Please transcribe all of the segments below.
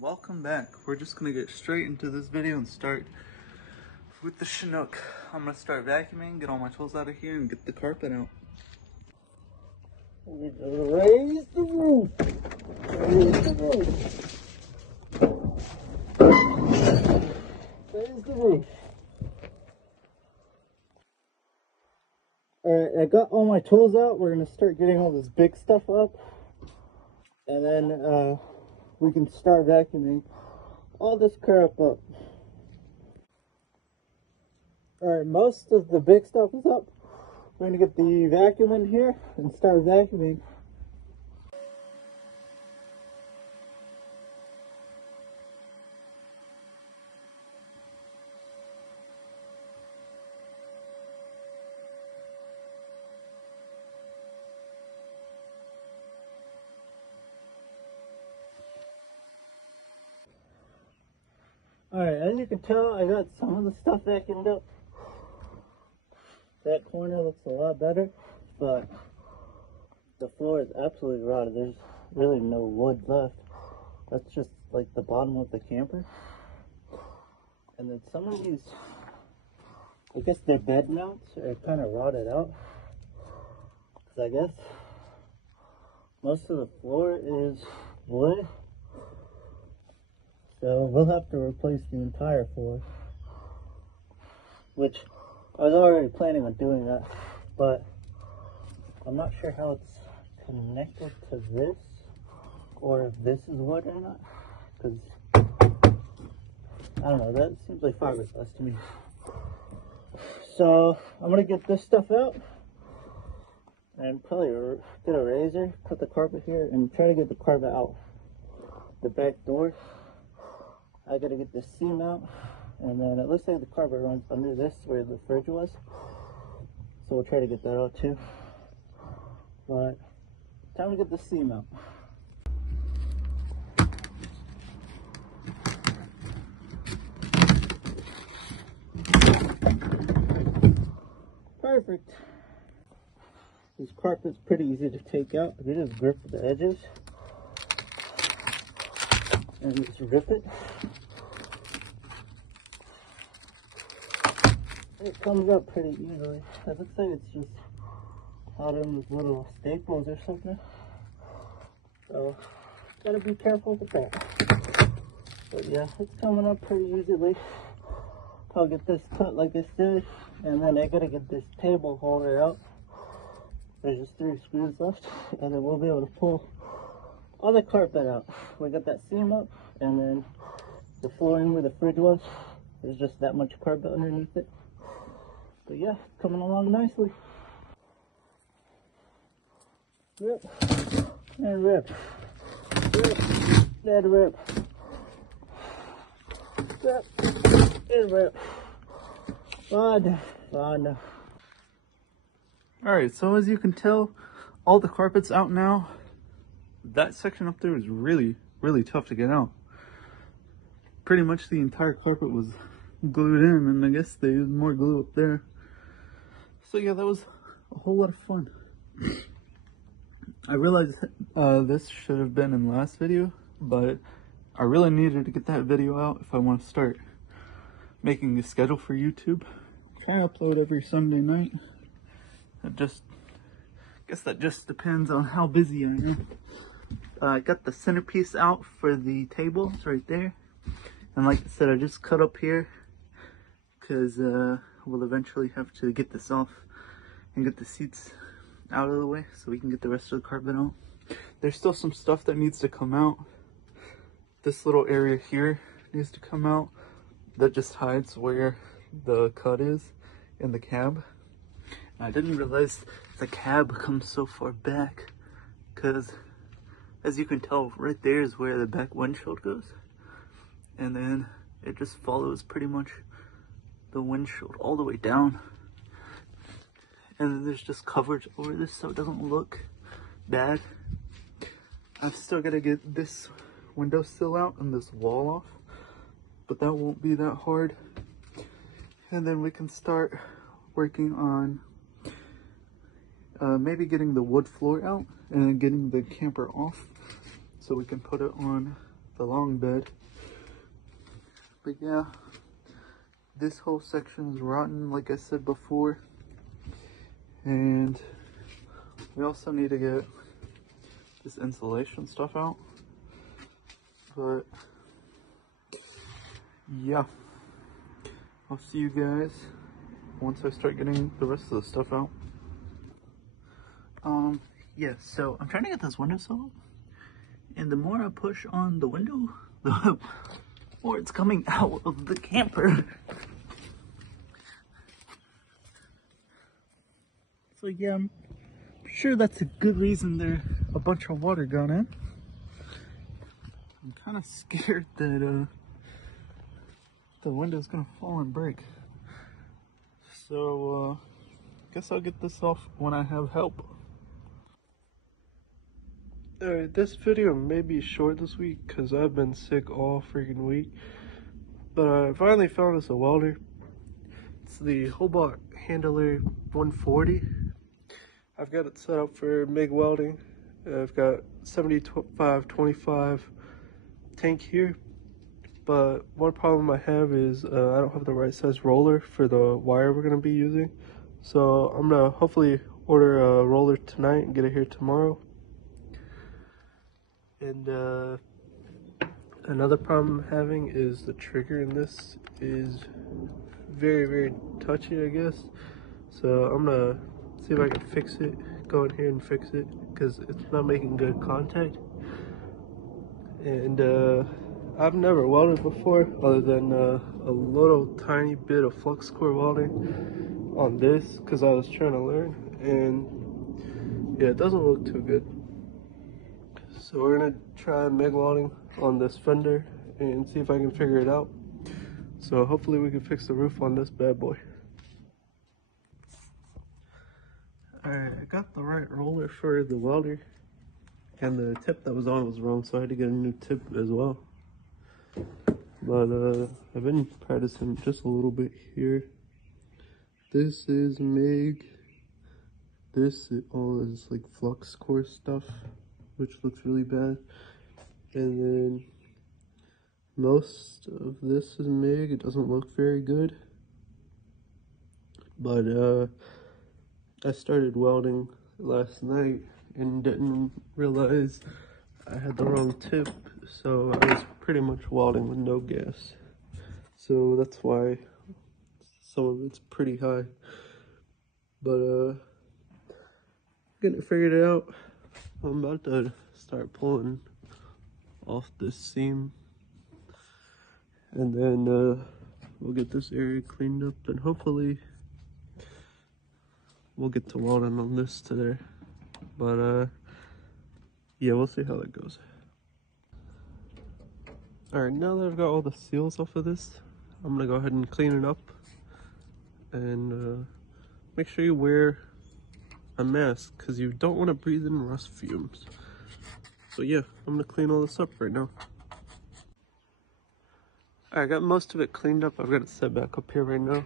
Welcome back. We're just gonna get straight into this video and start with the Chinook. I'm gonna start vacuuming, get all my tools out of here, and get the carpet out. We're gonna raise the roof. Raise the roof. Raise the roof. Alright, I got all my tools out. We're gonna start getting all this big stuff up. And then we can start vacuuming all this crap up. Alright, most of the big stuff is up. We're gonna get the vacuum in here and start vacuuming. Alright, as you can tell, I got some of the stuff vacuumed up. That corner looks a lot better, but the floor is absolutely rotted. There's really no wood left. That's just like the bottom of the camper. And then some of these, I guess their bed mounts are kind of rotted out. Because I guess most of the floor is wood. So we'll have to replace the entire floor, which I was already planning on doing that, but I'm not sure how it's connected to this, or if this is wood or not, because I don't know, that seems like fiberglass to me. So I'm going to get this stuff out, and probably get a razor, cut the carpet here, and try to get the carpet out the back door. I gotta get the seam out, and then it looks like the carpet runs under this where the fridge was, so we'll try to get that out too. But time to get the seam out. Perfect. This carpet's pretty easy to take out. You just grip the edges and just rip it. It comes up pretty easily. It looks like it's just out in these little staples or something. So, gotta be careful with that. But yeah, it's coming up pretty easily. I'll get this cut like I said, and then I gotta get this table holder out. There's just 3 screws left, and then we'll be able to pull all the carpet out. We got that seam up, and then the flooring where the fridge was, there's just that much carpet underneath it. But yeah, coming along nicely. Rip and rip. Rip and rip. Rip and rip. Fun. Fun. Alright, so as you can tell, all the carpet's out now. That section up there was really tough to get out. Pretty much the entire carpet was glued in, and I guess they used more glue up there. So yeah, that was a whole lot of fun. I realized this should have been in the last video, but I really needed to get that video out if I want to start making a schedule for YouTube. I upload every Sunday night. I guess that just depends on how busy I am. I got the centerpiece out for the table. It's right there. And like I said, I just cut up here because we'll eventually have to get this off and get the seats out of the way so we can get the rest of the carpet out. There's still some stuff that needs to come out. This little area here needs to come out. That just hides where the cut is in the cab. And I didn't realize the cab comes so far back because, as you can tell, right there is where the back windshield goes. And then it just follows pretty much the windshield all the way down. And then there's just coverage over this so it doesn't look bad. I've still got to get this windowsill out and this wall off, but that won't be that hard. And then we can start working on maybe getting the wood floor out and then getting the camper off so we can put it on the long bed. But yeah, this whole section is rotten, like I said before. And we also need to get this insulation stuff out. But yeah, I'll see you guys once I start getting the rest of the stuff out. Yeah, so I'm trying to get this windowsill up, and the more I push on the window, the more it's coming out of the camper. So yeah, I'm sure that's a good reason there's a bunch of water gone in. I'm kind of scared that the window's gonna fall and break. So guess I'll get this off when I have help. Alright, this video may be short this week because I've been sick all freaking week. But I finally found this a welder. It's the Hobart Handler 140. I've got it set up for MIG welding. I've got 75-25 tank here. But one problem I have is I don't have the right size roller for the wire we're going to be using. So I'm going to hopefully order a roller tonight and get it here tomorrow. And another problem I'm having is the trigger in this is very, very touchy, I guess. So I'm gonna see if I can fix it, go in here and fix it, because it's not making good contact. And I've never welded before other than a little tiny bit of flux core welding on this because I was trying to learn, and yeah, it doesn't look too good. So we're gonna try MIG welding on this fender and see if I can figure it out. So hopefully we can fix the roof on this bad boy. Alright, I got the right roller for the welder, and the tip that was on was wrong, so I had to get a new tip as well. But I've been practicing just a little bit here. This is MIG. This is all is like flux core stuff, which looks really bad. And then most of this is MIG. It doesn't look very good. But I started welding last night and didn't realize I had the wrong tip. So I was pretty much welding with no gas. So that's why some of it's pretty high. But getting it figured out. I'm about to start pulling off this seam, and then we'll get this area cleaned up, and hopefully we'll get to welding on this today. But yeah, we'll see how that goes. Alright, now that I've got all the seals off of this, I'm gonna go ahead and clean it up, and make sure you wear a mask because you don't want to breathe in rust fumes. So yeah, I'm gonna clean all this up right now. Alright, I got most of it cleaned up. I've got it set back up here right now.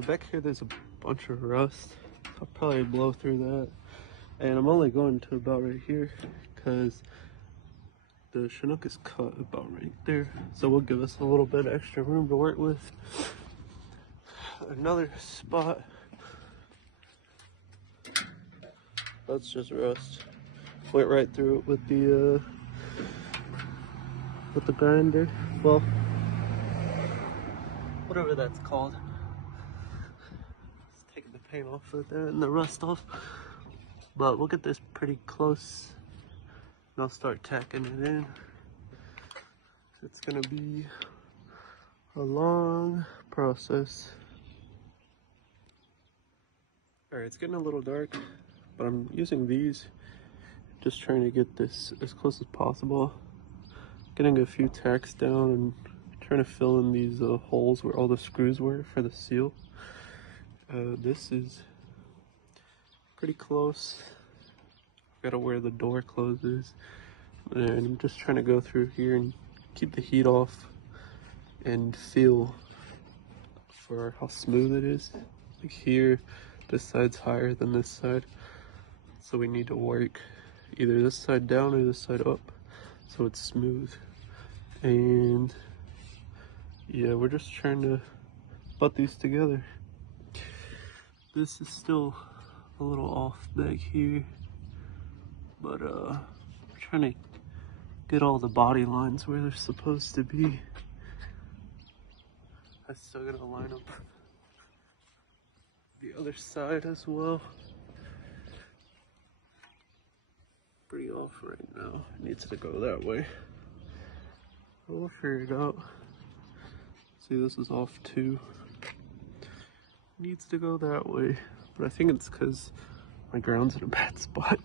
Back here there's a bunch of rust. I'll probably blow through that. And I'm only going to about right here because the Chinook is cut about right there. So we'll give us a little bit extra room to work with. Another spot. That's just rust. Went right through it with the grinder. Well, whatever that's called. Just taking the paint off of there and the rust off. But we'll get this pretty close and I'll start tacking it in. It's gonna be a long process. Alright, it's getting a little dark, but I'm using these, just trying to get this as close as possible. Getting a few tacks down and trying to fill in these holes where all the screws were for the seal. This is pretty close. Gotta where the door closes, and I'm just trying to go through here and keep the heat off and feel for how smooth it is. Like here, this side's higher than this side, so we need to work either this side down or this side up so it's smooth. And yeah, we're just trying to butt these together. This is still a little off back here, but we're trying to get all the body lines where they're supposed to be. I still gotta line up the other side as well. Pretty off right now. It needs to go that way. We'll figure it out. See, this is off too. Needs to go that way, but I think it's because my ground's in a bad spot.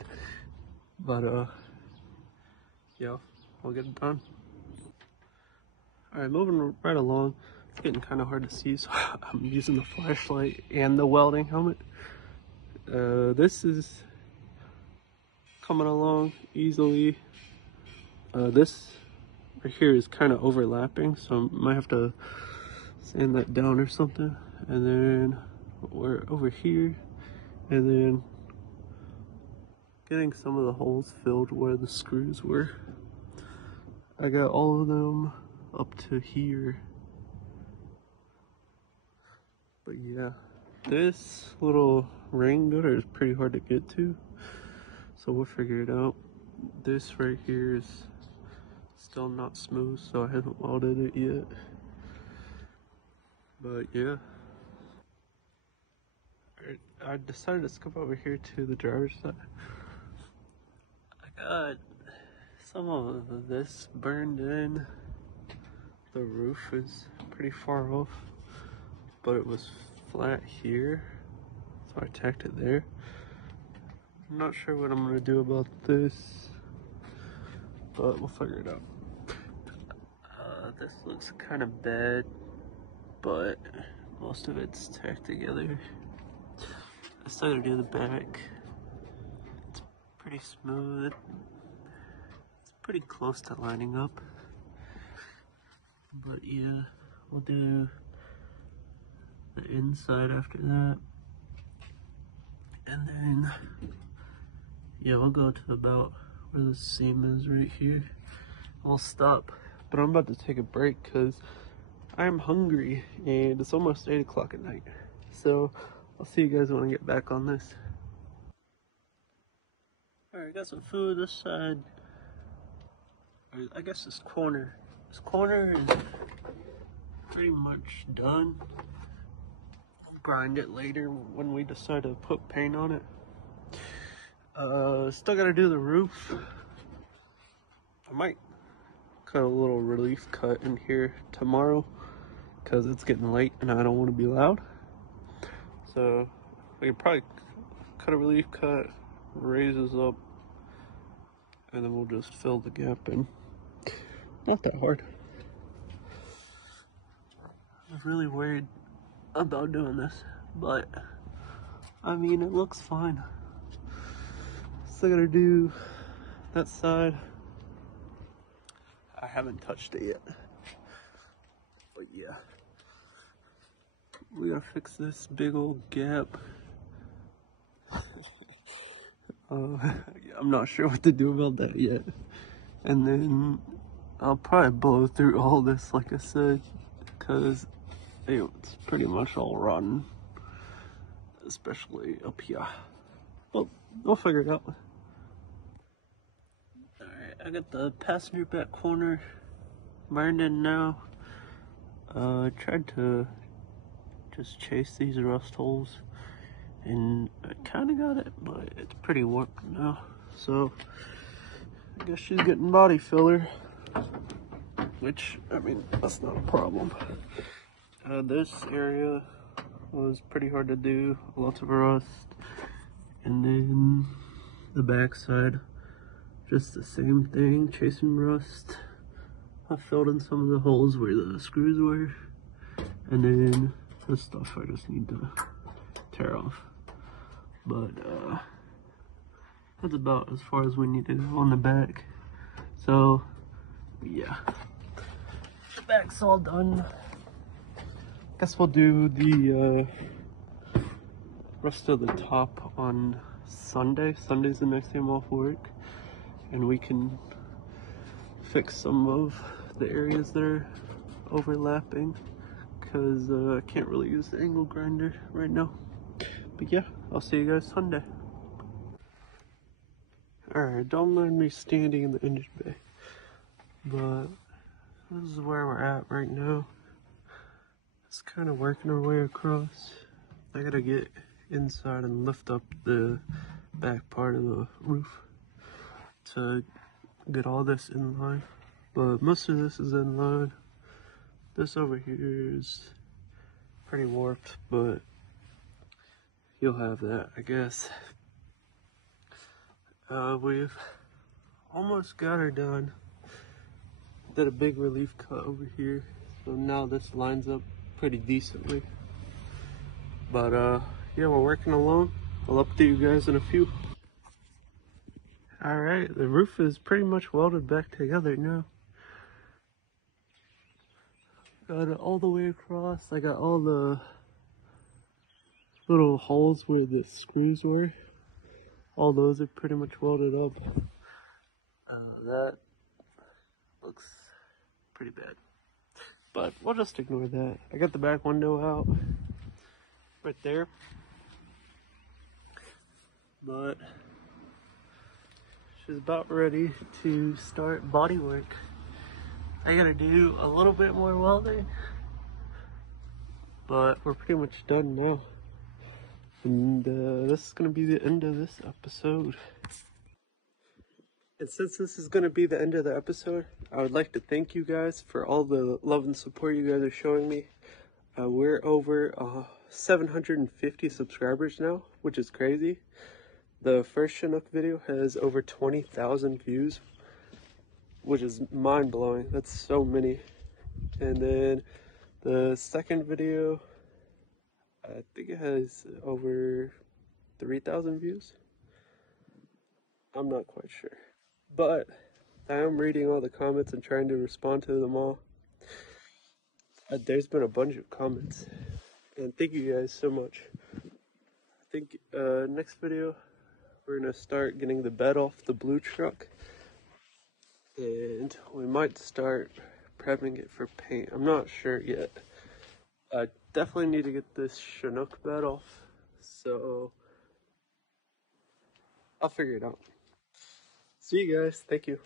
But yeah, I'll get it done. All right, moving right along. It's getting kind of hard to see, so I'm using the flashlight and the welding helmet. This is coming along easily. This right here is kind of overlapping, so I might have to sand that down or something. And then we're over here, and then getting some of the holes filled where the screws were. I got all of them up to here. But yeah, this little rain gutter is pretty hard to get to, so we'll figure it out. This right here is still not smooth, so I haven't welded it yet. But yeah, I decided to skip over here to the driver's side. I got some of this burned in. The roof is pretty far off, but it was flat here, so I tacked it there. I'm not sure what I'm gonna do about this, but we'll figure it out. This looks kind of bad, but most of it's tacked together. I still gotta do the back. It's pretty smooth. It's pretty close to lining up. But yeah, we'll do the inside after that. And then, yeah, we'll go to about where the seam is right here. We'll stop. But I'm about to take a break because I'm hungry and it's almost 8 o'clock at night. So I'll see you guys when I get back on this. Alright, got some food this side. I guess this corner. This corner is pretty much done. I'll grind it later when we decide to put paint on it. Still gotta do the roof. I might cut a little relief cut in here tomorrow because it's getting late and I don't want to be loud. So we could probably cut a relief cut, raise this up, and then we'll just fill the gap in. Not that hard. I'm really worried about doing this, but I mean, it looks fine. Still gotta do that side. I haven't touched it yet, but yeah. We gotta fix this big old gap. I'm not sure what to do about that yet. And then I'll probably blow through all this, like I said, because it's pretty much all rotten, especially up here. Well, we'll figure it out. Alright, I got the passenger back corner burned in now. I tried to just chase these rust holes, and I kind of got it, but it's pretty warped now. So I guess she's getting body filler, which, I mean, that's not a problem. This area was pretty hard to do, lots of rust. And then the back side, just the same thing, chasing rust. I filled in some of the holes where the screws were. And then this stuff I just need to tear off. But that's about as far as we need to go on the back. So yeah, the back's all done. Guess we'll do the rest of the top on Sunday. Sunday's the next day I'm off work, and we can fix some of the areas that are overlapping, because I can't really use the angle grinder right now. But yeah, I'll see you guys Sunday. Alright, don't mind me standing in the engine bay, but this is where we're at right now. It's kind of working our way across. I gotta get inside and lift up the back part of the roof to get all this in line, but most of this is in line. This over here is pretty warped, but you'll have that, I guess. We've almost got her done. Did a big relief cut over here, so now this lines up pretty decently. But yeah, we're working along. I'll update you guys in a few. Alright, the roof is pretty much welded back together now. Got it all the way across. I got all the little holes where the screws were. All those are pretty much welded up. That looks pretty bad, but we'll just ignore that. I got the back window out right there, but she's about ready to start body work. I gotta do a little bit more welding, but we're pretty much done now. And this is gonna be the end of this episode. And since this is going to be the end of the episode, I would like to thank you guys for all the love and support you guys are showing me. We're over 750 subscribers now, which is crazy. The first Chinook video has over 20,000 views, which is mind-blowing. That's so many. And then the second video, I think it has over 3,000 views. I'm not quite sure. But I am reading all the comments and trying to respond to them all. There's been a bunch of comments, and thank you guys so much. I think next video we're gonna start getting the bed off the blue truck, and we might start prepping it for paint. I'm not sure yet. I definitely need to get this Chinook bed off, so I'll figure it out. See you guys. Thank you.